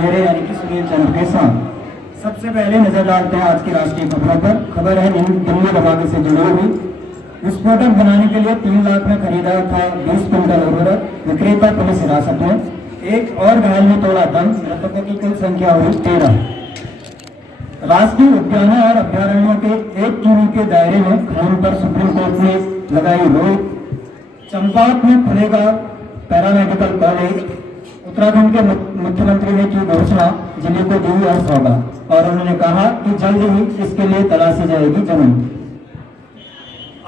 मेरे यानी कि सुनील चंद्र के साथ। सबसे पहले नजर डालते हैं आज की राष्ट्रीय खबरों पर। खबर है दिल्ली धमाके से जुड़ी हुई। विस्फोटक बनाने के लिए 3 लाख में खरीदा था 20 क्विंटल उर्वरक, विक्रेता पुलिस हिरासत में। एक और घायल ने तोड़ा दम, मृतकों की कुल संख्या हुई 13। राष्ट्रीय उद्यानों और अभ्यारण्यों के 1 किमी के दायरे में खनन पर सुप्रीम कोर्ट ने लगाई रोक। चंपावत में खुलेगा पैरामेडिकल कॉलेज। उत्तराखंड के मुख्यमंत्री ने की घोषणा, जिले को दी और सौगात, और उन्होंने कहा कि जल्द ही इसके लिए तलाशी जाएगी जमीन।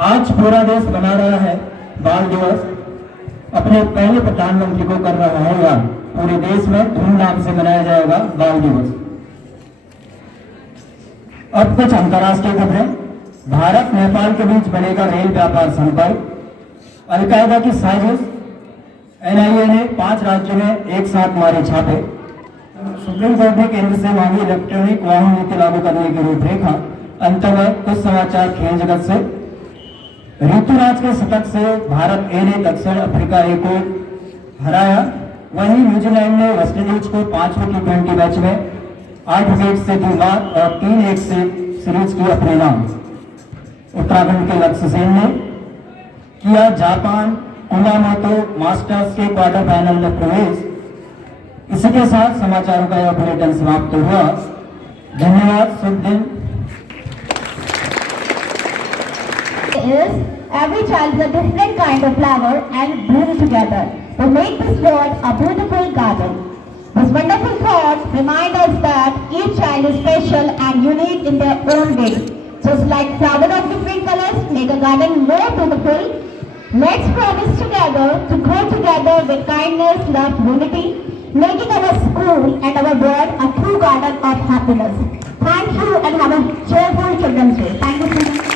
आज पूरा देश मना रहा है बाल दिवस। अपने पहले प्रधानमंत्री को कर रहा है याद। पूरे देश में धूमधाम से मनाया जाएगा बाल दिवस। अब कुछ अंतर्राष्ट्रीय खबरें। भारत नेपाल के बीच बनेगा रेल व्यापार संपर्क। अलकायदा की साजिश, एनआईए ने 5 राज्यों में एक साथ मारे छापे। सुप्रीम कोर्ट ने केंद्र से मांगी इलेक्ट्रॉनिक वाहन नीति लागू करने की रूपरेखा। अंत में कुछ समाचार खेल जगत से। ऋतुराज के शतक से भारत ए ने दक्षिण अफ्रीका ए को हराया। वहीं न्यूजीलैंड ने वेस्टइंडीज को 5वें T20 मैच में 8 विकेट से दी मात और 3-1 से सीरीज की अपने नाम। उत्तराखंड के लक्ष्य सेन ने किया जापान कुमामोतो मास्टर्स के क्वार्टर फाइनल में प्रवेश। इसी के साथ समाचारों का यह बुलेटिन समाप्त हुआ। धन्यवाद। शुभ दिन। Every child is a different kind of flower and bloom together to make this world a beautiful garden. This wonderful thought remind us that each child is special and unique in their own way. Just like flowers of different colors make a garden more beautiful, let's promise together to grow together with kindness, love, unity, making our school and our world a true garden of happiness. Thank you and have a cheerful Children's Day. Thank you so much.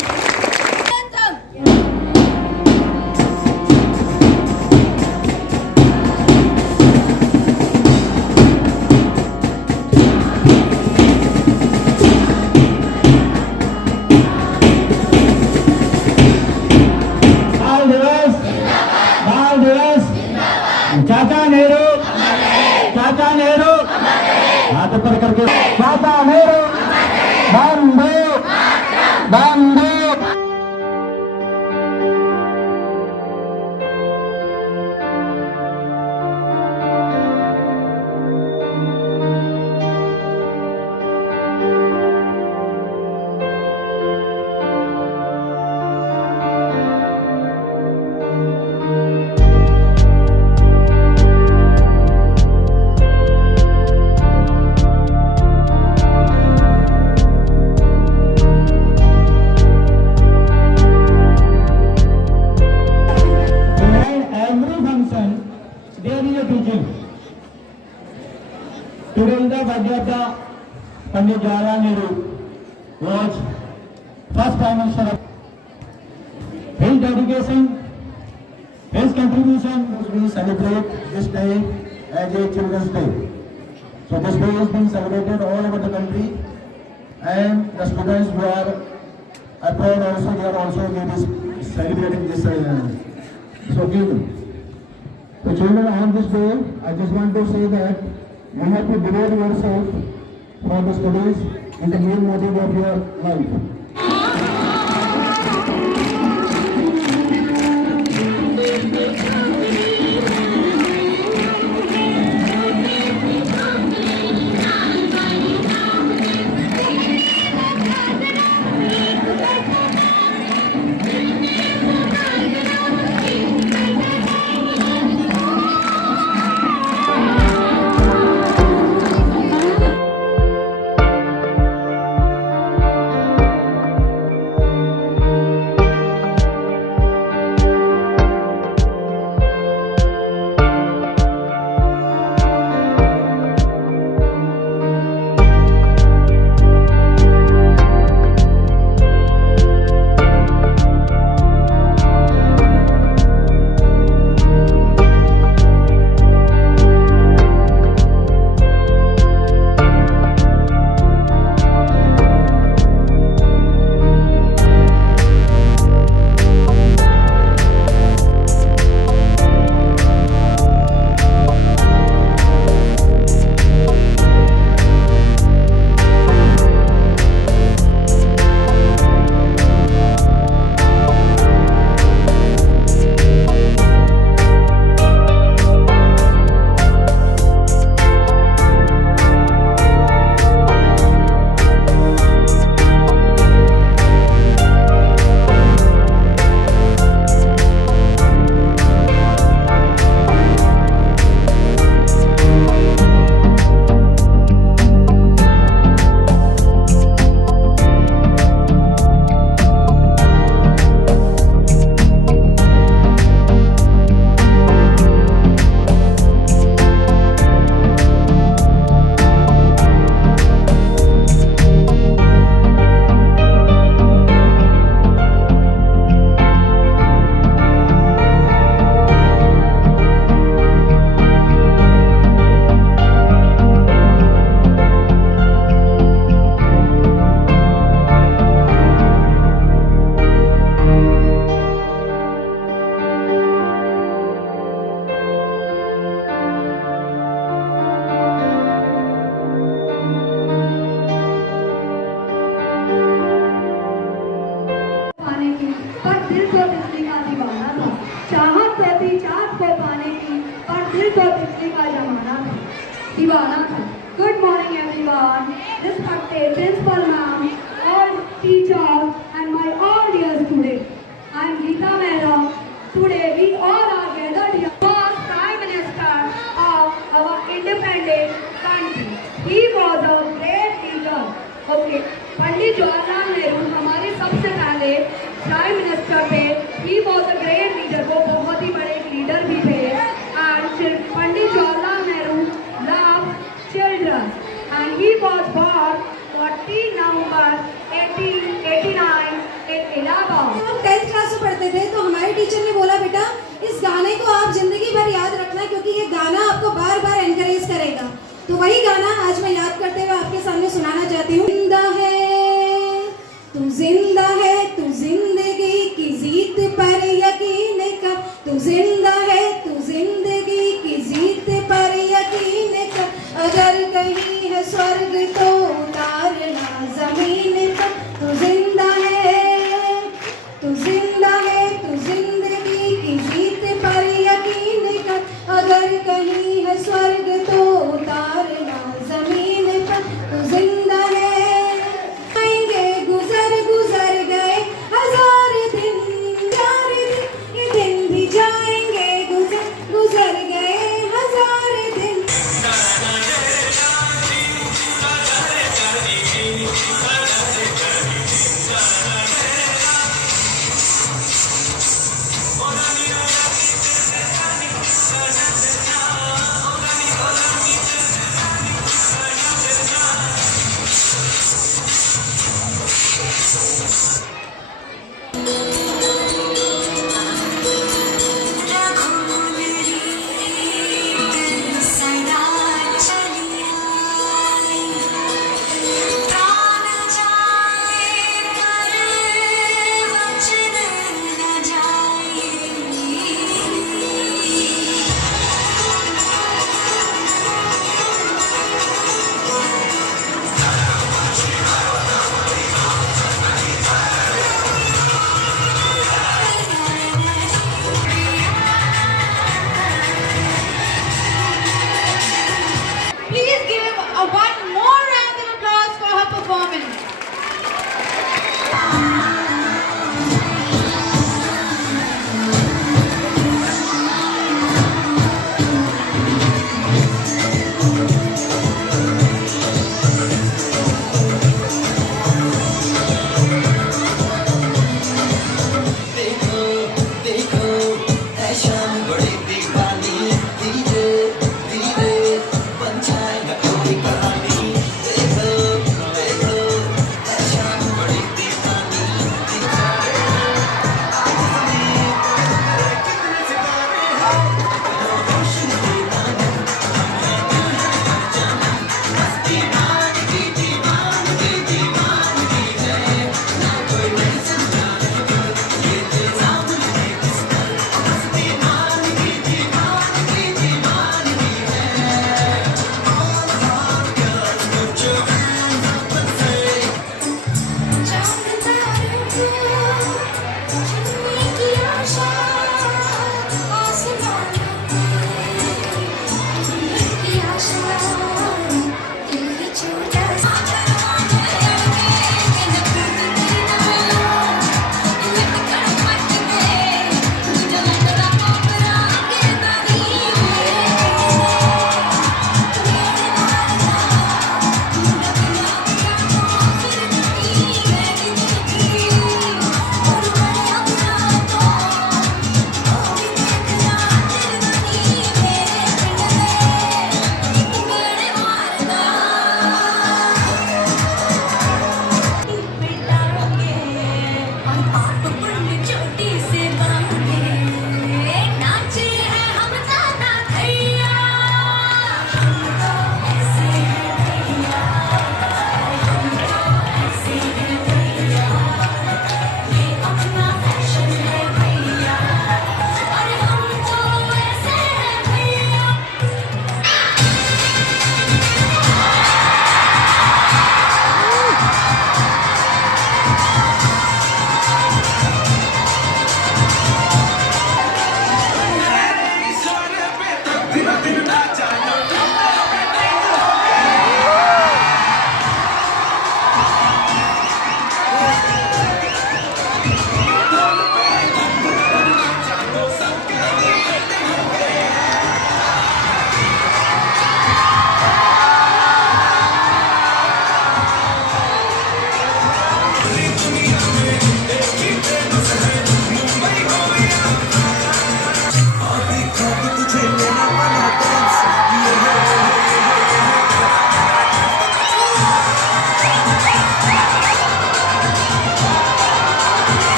चाचा नेहरू, चाचा नेहरू, हाथ ऊपर करके चाचा नेहरू, बंदे बंदे। Today the birthday of the Pandit Jawaharlal Nehru was first Prime Minister. His dedication, his contribution we celebrate this day as a Children's Day. So this day is being celebrated all over the country, and the students who are abroad also, they are also celebrating this occasion. So children, on this day, I just want to say that you have to devote yourself for the studies and the main motive of your life. दीवाना था। Good morning everyone. Respected principal ma'am, all teachers and my all dear students. I am Geeta Mehra. Today we all are gathered here. First Prime Minister of our independent country. He was a great leader. Okay. Pandit Jawaharlal Nehru हमारे सबसे पहले prime minister थे. He was a great leader. वो बहुत ही बड़े leader भी थे. And Pandit Jawaharlal Nehru loved children. And he was born 14 November 1889 in Allahabad. हम 10th क्लास में पढ़ते थे तो हमारे टीचर ने बोला बेटा इस गाने को आप जिंदगी भर याद रखना क्योंकि ये गाना आपको बार बार एनकरेज करेगा. तो वही गाना आज मैं याद करते हुए आपके सामने सुनाना चाहती हूँ. जिंदा है तू जिंदगी की जीत पर यकीन कर. तू जिंदा है तू जिंदगी की जीत पर यकीन कर. अगर कहीं है स्वर्ग तो उतारना जमीन पर. तू जिंदा है तू जिंदा है तू जिंदगी की जीत पर यकीन कर. अगर कहीं है स्वर्ग तो उतारना जमीन पर. तू जिंदा है. आएंगे गुजर गुजर गए हजार दिन यार दिन. ये दिन भी जाएंगे गुजर गुजर गए हजार दिन.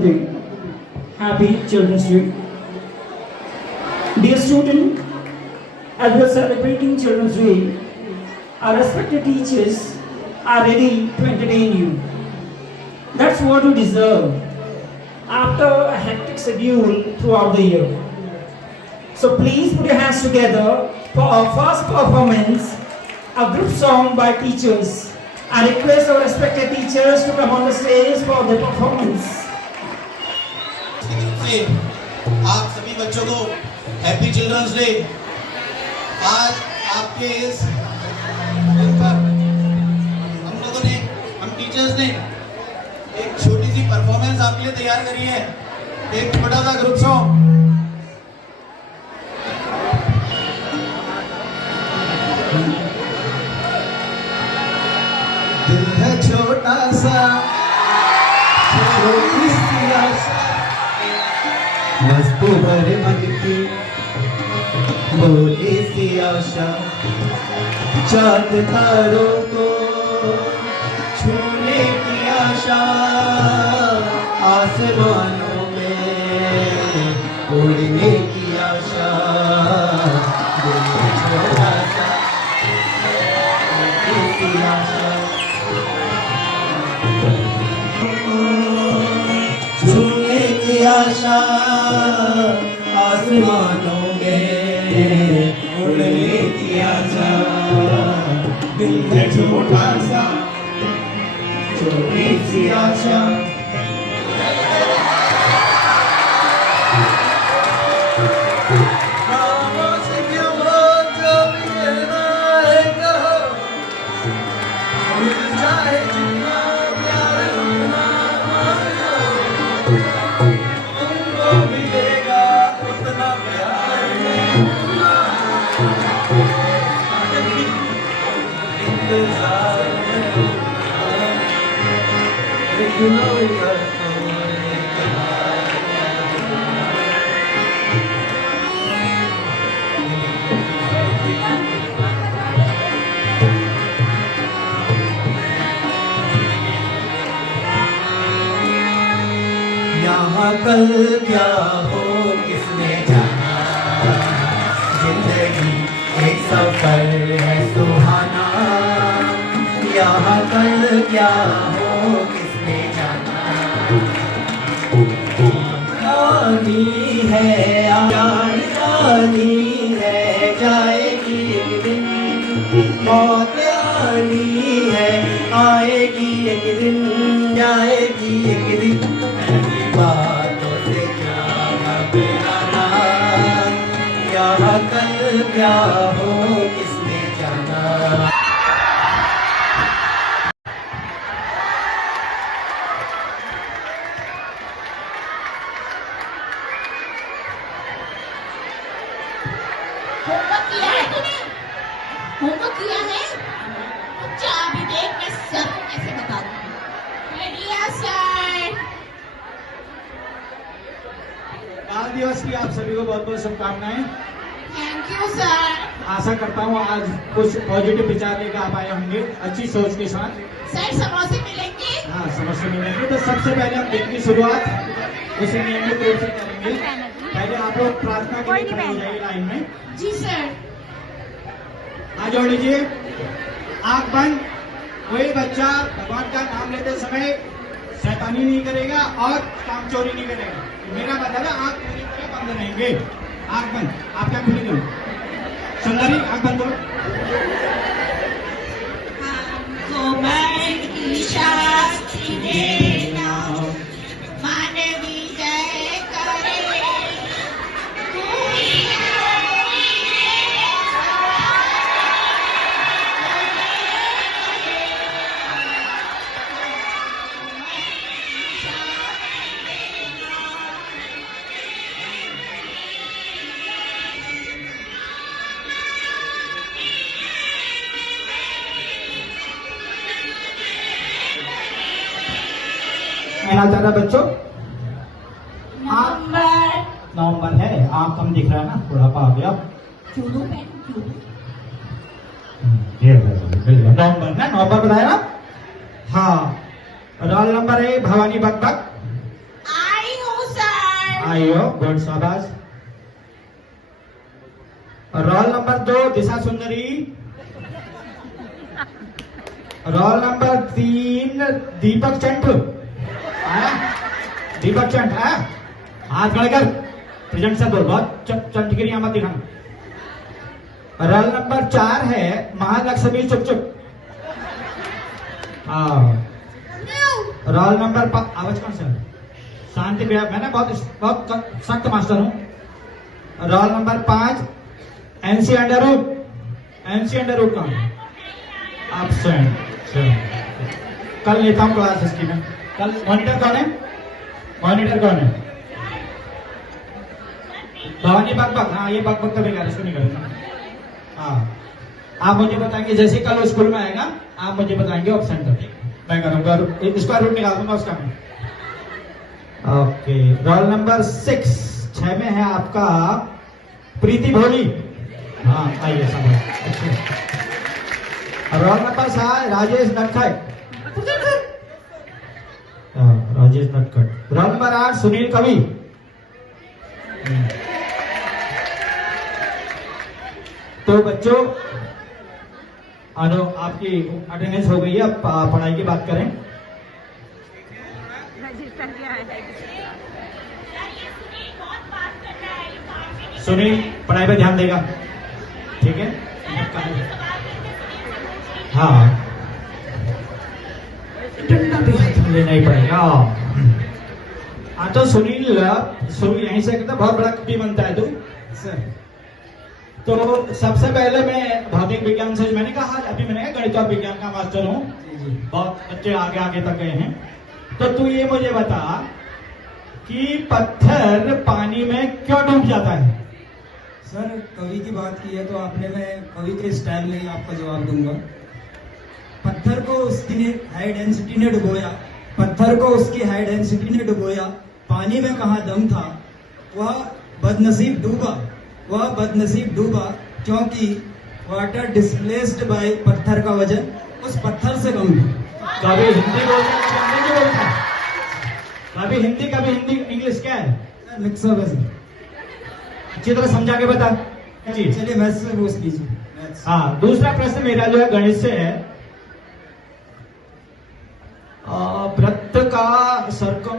the day. Happy Children's Day. Dear student, as we are celebrating Children's Day, our respected teachers are ready to entertain you. That's what you deserve after a hectic schedule throughout the year. So please put your hands together for our first performance, a group song by teachers. I request our respected teachers to come on the stage for the performance. से आप सभी बच्चों को happy children's day. आज आपके इस दिन पर हम टीचर्स ने एक छोटी सी परफॉर्मेंस आपके लिए तैयार करी है, एक छोटा सा ग्रुप सॉन्ग। दिल है छोटा सा, छोटी सी आशा, मस्त भरे मन की भोली सी आशा, चांद तारों को छूने की आशा, आसमानों में उड़ने की आशा। दिल है छोटा सा, छोटी सी आशा, छूने की आशा, आसमानों में उड़ने की आशा। दिल है छोटा सा, छोटी सी आशा। यहाँ कल क्या हो किसने जाना, जिंदगी एक सफर है सुहाना। यहाँ कल क्या हो किसने जाना, आनी है आनी है, जाएगी एक दिन मौत, आनी है आएगी एक दिन, जाएगी एक दिन। बातों से क्या घबराना, यहाँ कल क्या हो किसने जाना। होमवर्क किया है तूने? होमवर्क किया है? अच्छा अभी देख मैं सर को कैसे बता दूँ। सर बाल दिवस की आप सभी को बहुत बहुत शुभकामनाएं। Thank you sir. आशा करता हूँ आज कुछ पॉजिटिव विचार लेकर आप आए होंगे अच्छी सोच के साथ। सर समोसे मिलेंगे? हाँ समझ मिलेंगे। तो सबसे पहले हम दिन की शुरुआत उसी नियमित रूप से करेंगे। पहले आप लोग प्रार्थना के लिए खड़े हो जाइए लाइन में। जी सर। हाथ जोड़ लीजिए, आंख बंद। कोई बच्चा भगवान का नाम लेते समय शैतानी नहीं करेगा और काम चोरी नहीं करेगा। मेरा मतलब है आंख पूरी तरह बंद रहेंगे। आंख बंद, आप क्या खुली करो। सुंदरी आंख बंद करो। हमको मर्द की शास्त्री देना, मानवी जय करे। कहना चाहता बच्चों, नंबर नवंबर है, आंख कम दिख रहा है ना, थोड़ा पा गया। नवंबर ना, नवंबर बताया ना। हाँ, रोल नंबर है भवानी बकबक। 8 आइयो, गुड, शाबाश। रोल नंबर 2 दिशा सुंदरी। रोल नंबर 3 दीपक चंट आया, दीपक चंट आया, हाथ खड़े कर, प्रेजेंट से बोल, बहुत चंटगिरी मत दिखाना। रोल नंबर 4 है महालक्ष्मी चुप चुप। हाँ। रोल नंबर आवाज कौन सा, शांति प्रिया, मैं बहुत सख्त मास्टर हूं। Roll number 5 NC Underwood. NC Underwood कौन है? एब्सेंट। कल लेता हूं क्लास इसकी मैं। कल मॉनिटर कौन है? मॉनिटर कौन है? भवानी बकबक। हाँ, ये बकबक तो बेकार, इसको नहीं करूंगा। हाँ, आप मुझे बताएंगे, जैसे कल स्कूल में आएगा आप मुझे बताएंगे ऑप्शन तो, मैं करूंगा, इसका रूट निकाल दूंगा उसका मैं। ओके, रोल नंबर 6 में है आपका प्रीति भोली। हाँ, आइए समझ। रोल नंबर 7 राजेश नटखट। राजेश नटखट। रोल नंबर 8 सुनील कवि। तो बच्चों, आपकी अटेंडेंस हो गई है, अब पढ़ाई की बात करें। सुनील पढ़ाई पे ध्यान देगा, ठीक है? हाँ, डंडा भी हाथ में लेना ही पड़ेगा। हाँ, तो सुनील शुरू यहीं से कहता, बहुत बड़ा कवि बनता है तू सर। तो सबसे पहले मैं भौतिक विज्ञान से, मैंने कहा अभी मैंने कहा गणित और विज्ञान का मास्टर हूँ, बहुत बच्चे आगे आगे तक गए हैं। तो तू ये मुझे बता कि पत्थर पानी में क्यों डूब जाता है? सर, कवि की बात की है तो आपने, मैं कवि के स्टाइल में ही आपका जवाब दूंगा। पत्थर को उसकी हाई डेंसिटी ने डुबोया, पत्थर को उसकी हाई डेंसिटी ने डुबोया, पानी में कहाँ दम था, वह बदनसीब डूबा क्योंकि वाटर डिस्प्लेस्ड बाय पत्थर का वजन उस पत्थर से कम था। कभी हिंदी बोलता है, अंग्रेजी बोलता है, कभी हिंदी इंग्लिश क्या है? मिक्सअप है सर। अच्छी तरह समझा के बता जी। चलिए मैथ्स से पूछ लीजिए। हाँ, दूसरा प्रश्न मेरा जो है गणित से है। वृत्त का सरकम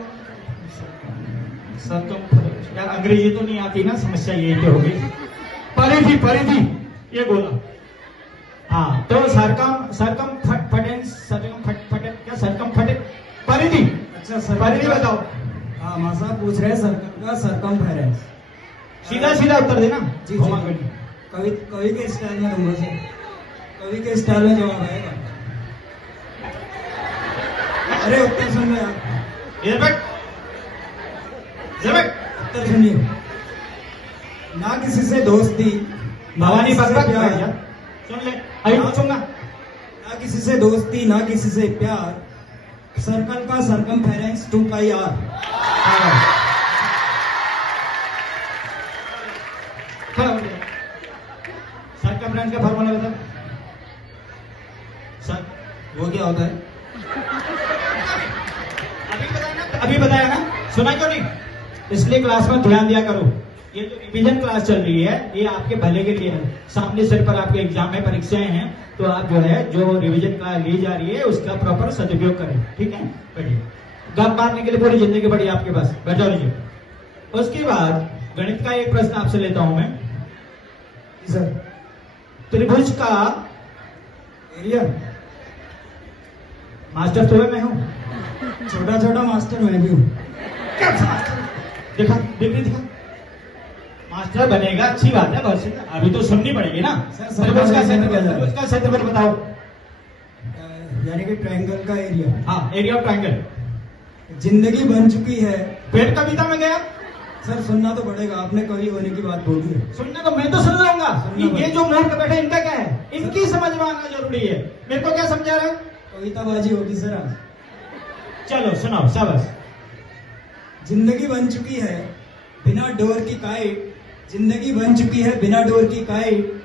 यार अंग्रेजी तो नहीं आती ना, समस्या यही तो होगी। परिधि ये बोला। हाँ, तो परिधि। अच्छा सर, परिधि बताओ। हाँ, मासा पूछ रहे हैं सर्कल का सरकमफेरेंस। सीधा उत्तर देना। जी, कवि के स्टाइल में दूंगा सर, कवि के स्टाइल में जवाब आएगा। अरे उत्तर सुन लो यार, उत्तर सुनिए। ना किसी से दोस्ती, भवानी बकबक प्यार, सुन ले, अभी पूछूंगा। ना किसी से दोस्ती, ना किसी से प्यार, सर्कल का सरकमफेरेंस 2πr। सरकमफ्रेंस का फॉर्मूला बता सर। वो क्या होता है? अभी बताया ना, सुना क्यों नहीं? इसलिए क्लास में ध्यान दिया करो। ये जो रिवीजन क्लास चल रही है ये आपके भले के लिए है। सामने सिर पर आपके एग्जाम में परीक्षाएं हैं, तो आप जो रिवीजन क्लास ली जा रही है उसका प्रॉपर सदुपयोग करें, ठीक है? बैठिए, गप मारने के लिए पूरी जिंदगी पड़ी आपके पास, बैठो लीजिए। उसके बाद गणित का एक प्रश्न आपसे लेता हूं मैं सर। त्रिभुज का एरिया। मास्टर तो मैं हूं, छोटा मास्टर मैं भी हूँ। देखा डिग्री दिखा, मास्टर बनेगा, अच्छी बात है, बहुत अभी तो सुननी पड़ेगी ना। त्रिभुज का क्षेत्रफल बताओ। यानी कि ट्रायंगल का एरिया। हाँ, एरिया ऑफ ट्रायंगल। जिंदगी बन चुकी है। पेड़ कविता में गया सर, सुनना तो पड़ेगा, आपने कवि होने की बात बोली है। सुनने को मैं तो सुन लूंगा। ये जो मूर्ख बैठे इनका क्या है, इनकी समझ में आना जरूरी है। मेरे को क्या समझा रहे? कविताबाजी होगी सर आज। चलो सुनाओ, शाबाश। जिंदगी बन चुकी है बिना डोर की काइट, जिंदगी बन चुकी है बिना डोर की काइट,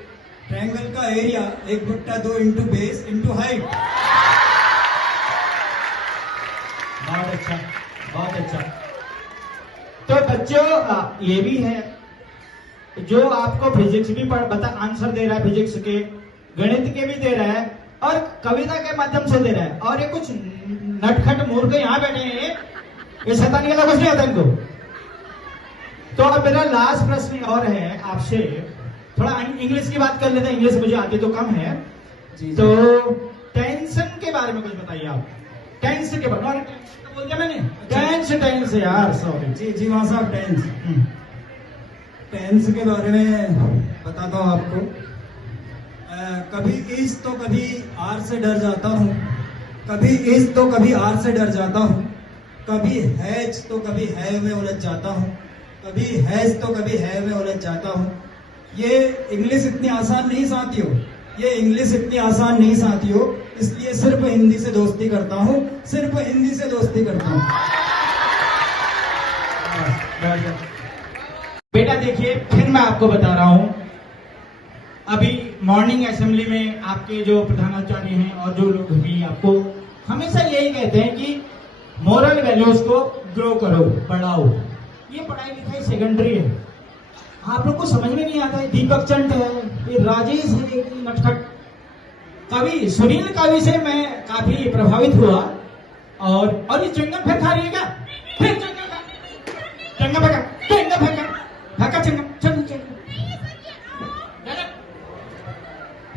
ट्रायंगल का area 1/2 into base into height. बहुत अच्छा, बहुत अच्छा। तो बच्चों ये भी है जो आपको फिजिक्स भी बता आंसर दे रहा है, फिजिक्स के, गणित के भी दे रहा है और कविता के माध्यम से दे रहा है, और ये कुछ नटखट मूर्ख यहाँ बैठे हैं, ये शैतानी वाला कुछ नहीं आता इनको। तो अब मेरा लास्ट प्रश्न और है आपसे, थोड़ा इंग्लिश की बात कर लेते हैं, इंग्लिश मुझे आती तो कम है जी। तो टेंशन के बारे में कुछ बताइए आप। टेंस के बारे में बोल दिया मैंने, टेंस यार, सॉरी। जी जी वहां साहब, टेंस के बारे में बताता हूँ आपको। कभी इस तो कभी आर से डर जाता हूँ, कभी इस तो कभी आर से डर जाता हूँ, कभी हैज तो कभी है में उलझ जाता हूँ, कभी हैज तो कभी है में उलझ जाता हूँ। ये इंग्लिश इतनी आसान नहीं साथियों, ये इंग्लिश इतनी आसान नहीं साथियों, इसलिए सिर्फ हिंदी से दोस्ती करता हूँ, सिर्फ हिंदी से दोस्ती करता हूँ। बेटा देखिए, फिर मैं आपको बता रहा हूं, अभी मॉर्निंग असेंबली में आपके जो प्रधानाचार्य हैं और जो लोग भी आपको हमेशा यही कहते हैं कि मोरल वैल्यूज को ग्रो करो, बढ़ाओ। ये पढ़ाई लिखाई सेकेंडरी है, आप लोग को समझ में नहीं आता है। दीपक चंद है, ये राजेश है, नटखट कवि, सुनील कवि से मैं काफी प्रभावित हुआ। और ये चंगम फिर खा रही है क्या? फिर चंगम फेंका, चंगम फेंका, फेंका चंगम, चल चल।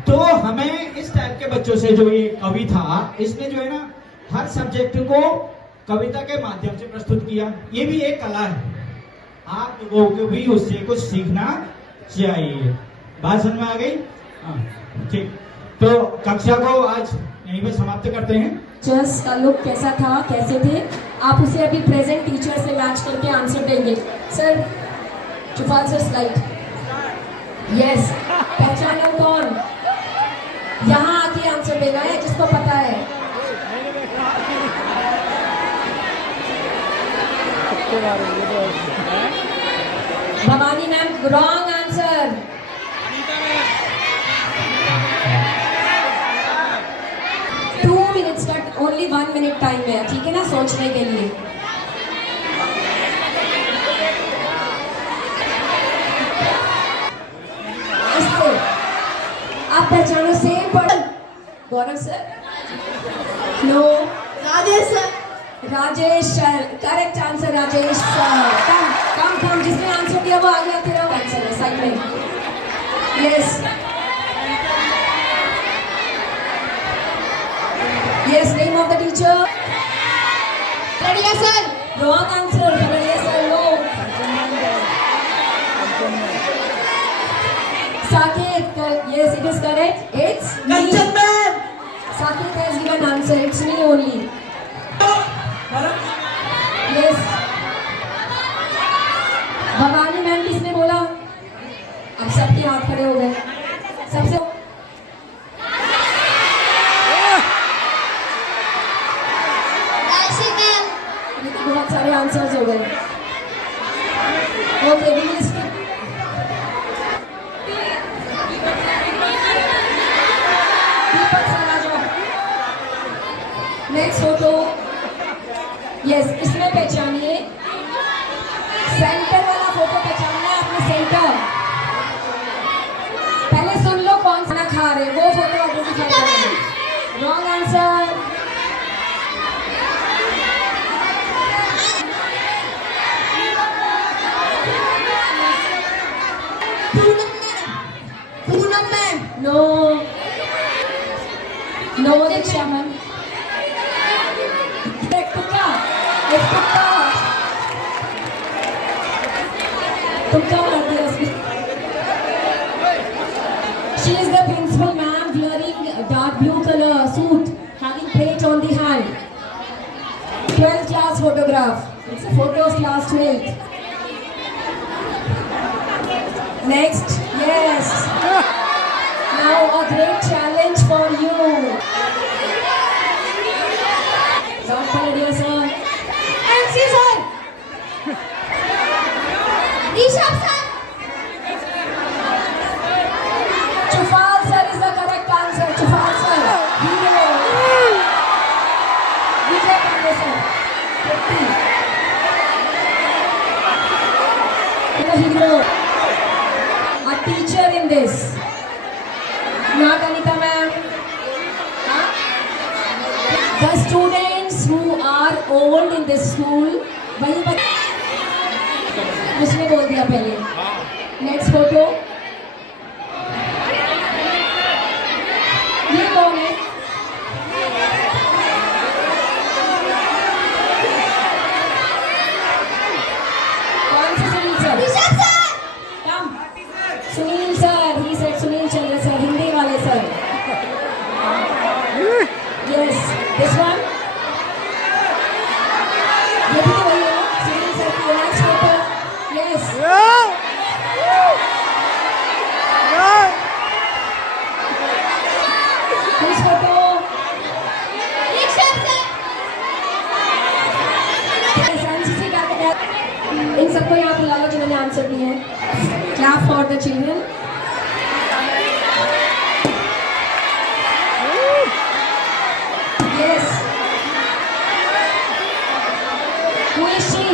तो हमें इस टाइप के बच्चों से, जो ये कवि था, इसने जो है ना हर सब्जेक्ट को कविता के माध्यम से प्रस्तुत किया। ये भी एक कला है, आप लोगों को भी उससे कुछ सीखना चाहिए। बात समझ में आ गई? हाँ ठीक। तो कक्षा को आज यहीं पे समाप्त करते हैं। टीचर्स का लुक कैसा था, कैसे थे, आप उसे अभी प्रेजेंट टीचर से मैच करके आंसर देंगे। Sir Chuphal sir slide. Yes, पहचानो कौन यहाँ आके आंसर देना है जिसको पता है। Bhavani ma'am, wrong answer. Only 1 minute time है, ठीक है ना, सोचने के लिए। इससे आप पहचानो, सेम पढ़। Gaurav sir, no, Rajesh sir, Rajesh sir, correct answer Rajesh sir. कम जिसने आंसर दिया वो आ गया, तेरा आंसर है साइड में। Yes Yes, name of the teacher. Khagadia sir. Wrong answer. Khagadia sir, no. Saket, yes, it is correct. It's me. Kanchan ma'am. Saket has given answer. It's me only. Yes. Bhavani ma'am किसने बोला? अब सबके हाथ खड़े हो गए। सबसे बहुत सारे आंसर्स हो गए। Okay, next photo. यस, इसमें पहचानिए, सेंटर वाला फोटो पहचानना है आपने, सेंटर। पहले सुन लो कौन सा खा रहे, वो फोटो आइडेंटिफाई करें। Wrong answer. No. No, Diksha ma'am. Tukka. Tukka मार दिया उसने। She is the principal ma'am, wearing dark blue color suit, having plate on the hand. 12th class photograph. It's a photo of class 12th. Next, yes. Now a great challenge for you. Don't Khagadia sir. MC sir. Rishabh sir. Chufal sir is the correct answer. Chufal sir. Hero. Vijay Pandey sir. 50. hero. A teacher in this. Not Anita ma'am. Huh? The students who are old in this school, वही उसने बोल दिया पहले. Next photo. ये कौन है? कौन से Sunil sir? Come. Sunil sir. He said Sunil Chandra sir. Hindi वाले सर. Yes. This one. ये भी तो वही है ना? सुनील सर की next photo. Yes. This photo. Yes, NCC cadet. इन सबको यहाँ पे ला लो जिन्होंने आंसर दिए हैं. Clap for the children. Yes. Who is she?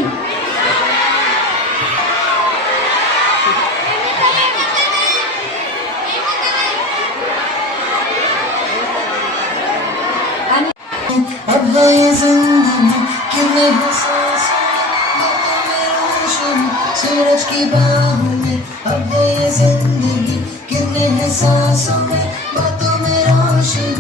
And अब है ये जिंदगी कितने एहसास बातों में रोशन सूरज की बाहों में. अब है ये जिंदगी कितने एहसासों में बातों में रोशन.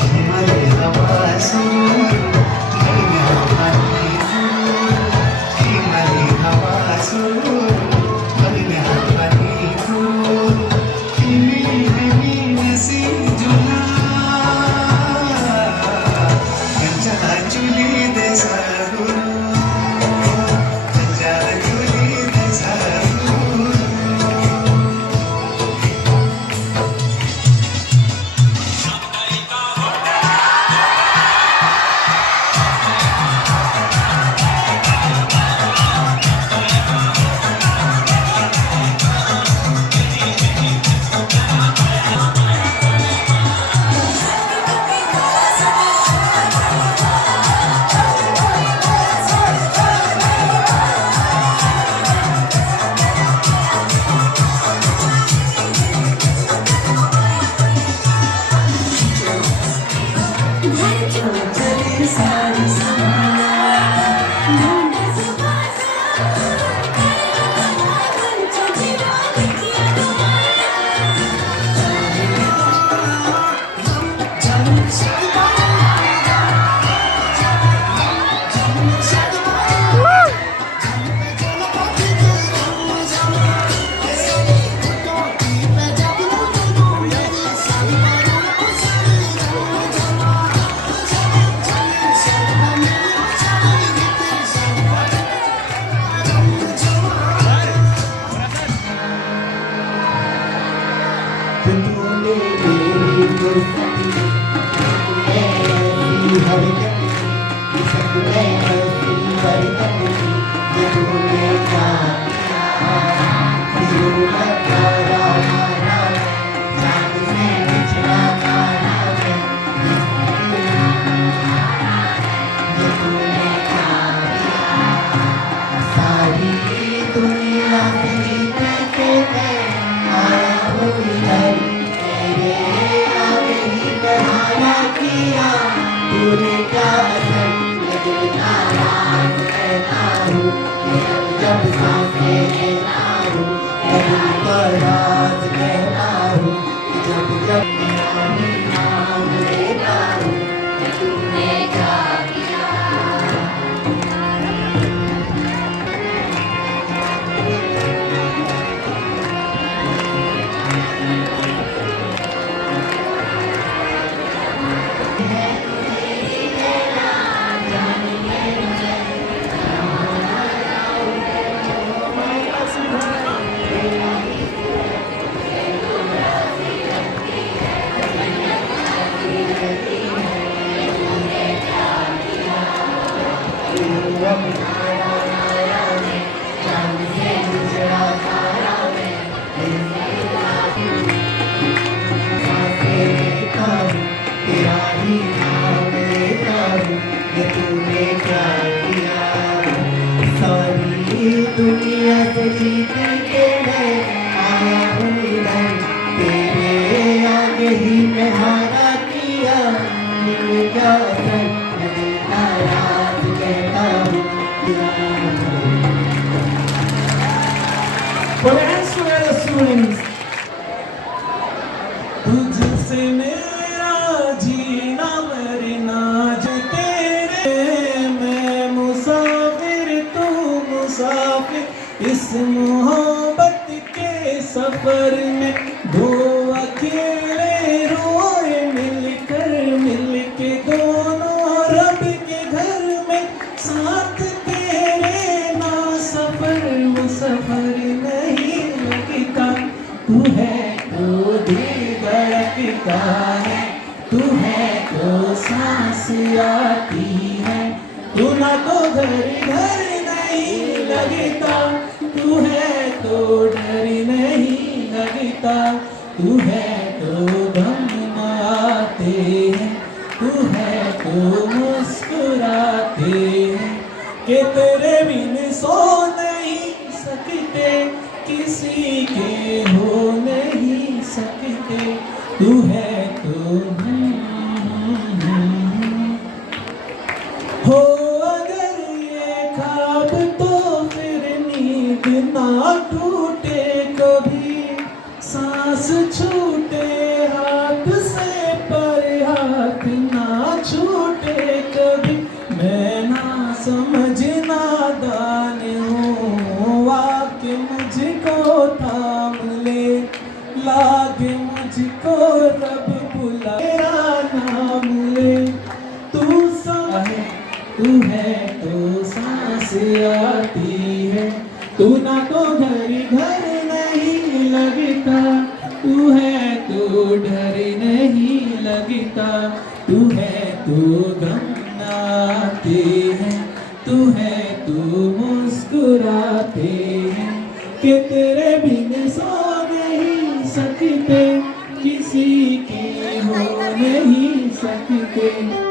हमारी हवा सुनो, हमारी हवा सुनो, तेरा ही नाम लेता हूँ ये तूने क्या किया। सारी दुनिया से जीत के मैं आया हूँ इधर, तेरे आगे ही मैं हारा किया। मिल जा सर मैं दिल नाराज कहता हूँ। For the answer, students. तुझसे मेरा जीना मरना जो तेरे, मैं मुसाफिर तू मुसाफिर इस मोहब्बत के सफर में। दो अकेले रोए मिलके दोनों रब के घर में। साथ तेरे ना सफर वो सफर नहीं लगता। तू है तो दिल धड़कता है, तू है तो सांस आती है। तू ना तो घर नहीं लगता, तू है तो डर नहीं लगता। तू है तो गम न आते हैं, तू है तो मुस्कुराते हैं। कि तेरे बिन सो नहीं सकते, किसी के हो नहीं सकते। तू है तो हो अगर ये ख्वाब तो फिर नींद ना टूटे कभी। सांस छूटे हाथ से पर हाथ ना छूटे कभी। मैं ना समझना दान हूँ, आके मुझको थाम ले। लागे मुझको रब बुला, तेरा नाम ले। तू है तो सांस आती है। तू ना तो घर नहीं लगता, तू है तो डर नहीं लगता। तू है तो गम आते हैं, तू है तो मुस्कुराते हैं। कि तेरे बिन सो नहीं सकते, किसी के हो नहीं सकते।